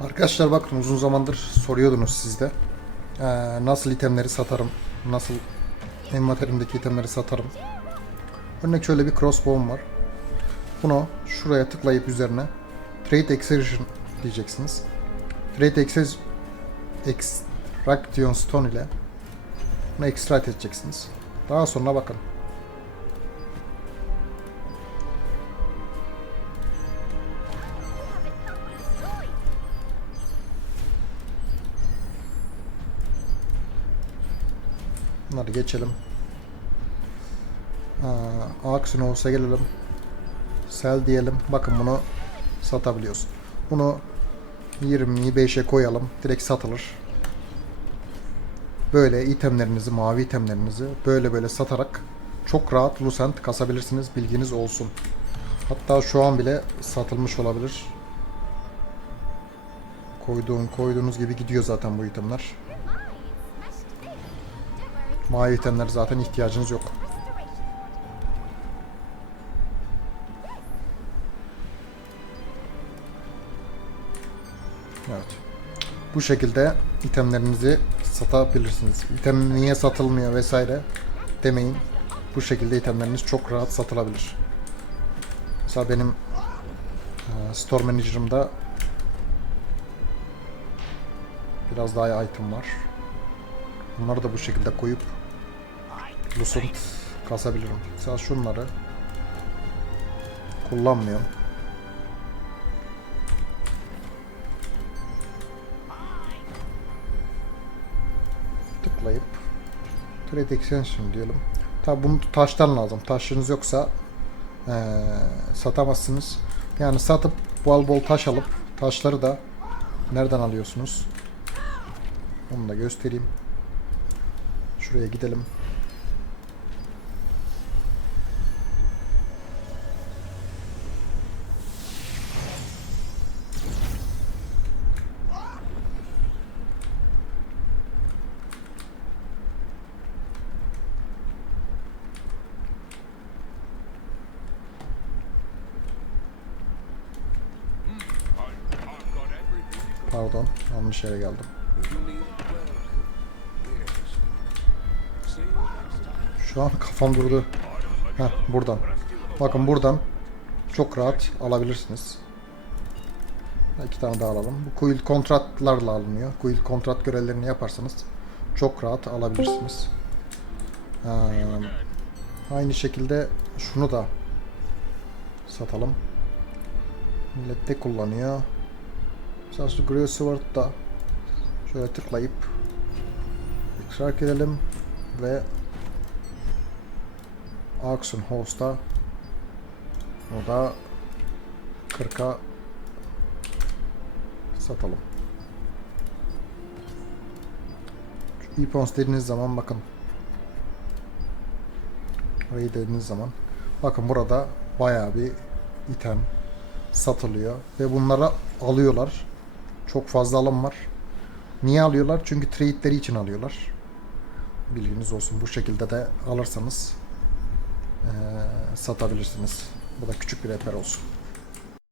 Arkadaşlar bakın uzun zamandır soruyordunuz siz de. Ee, nasıl itemleri satarım? Nasıl envanterimdeki itemleri satarım? Örnek şöyle bir crossbow'um var. Bunu şuraya tıklayıp üzerine Trade Extraction diyeceksiniz. Trade Extraction Stone ile bunu extract edeceksiniz. Daha sonra bakın. Bunları geçelim. Olsa gelelim. Sell diyelim. Bakın bunu satabiliyorsun. Bunu 25'e koyalım. Direkt satılır. Böyle itemlerinizi, mavi itemlerinizi böyle böyle satarak çok rahat Lucent kasabilirsiniz. Bilginiz olsun. Hatta şu an bile satılmış olabilir. Koyduğun, koyduğunuz gibi gidiyor zaten bu itemler. Mavi itemler zaten ihtiyacınız yok. Evet. Bu şekilde itemlerinizi satabilirsiniz. İtem niye satılmıyor vesaire demeyin. Bu şekilde itemleriniz çok rahat satılabilir. Mesela benim e, store manager'ımda biraz daha item var. Bunları da bu şekilde koyup Lucent kasabilirim. Mesela şunları kullanmıyorum. Tıklayıp Trade Extension diyelim. Tabi bunu taştan lazım. Taşınız yoksa eee, satamazsınız. Yani satıp bol bol taş alıp taşları da nereden alıyorsunuz? Onu da göstereyim. Şuraya gidelim. Pardon, yanlış yere geldim. Şu an kafam durdu. Heh, buradan. Bakın buradan çok rahat alabilirsiniz. İki tane daha alalım. Bu coil kontratlarla alınıyor. Coil kontrat görevlerini yaparsanız çok rahat alabilirsiniz. Ee, aynı şekilde şunu da satalım. Millet de kullanıyor. Mesela şu Grey Sword da şöyle tıklayıp extract edelim ve Auction Host'a o da 40'a satalım. Şu Epons dediğiniz zaman bakın Ray dediğiniz zaman bakın burada bayağı bir item satılıyor ve bunları alıyorlar. Çok fazla alım var. Niye alıyorlar? Çünkü trade'leri için alıyorlar. Bilginiz olsun. Bu şekilde de alırsanız eee, satabilirsiniz. Bu da küçük bir rehber olsun.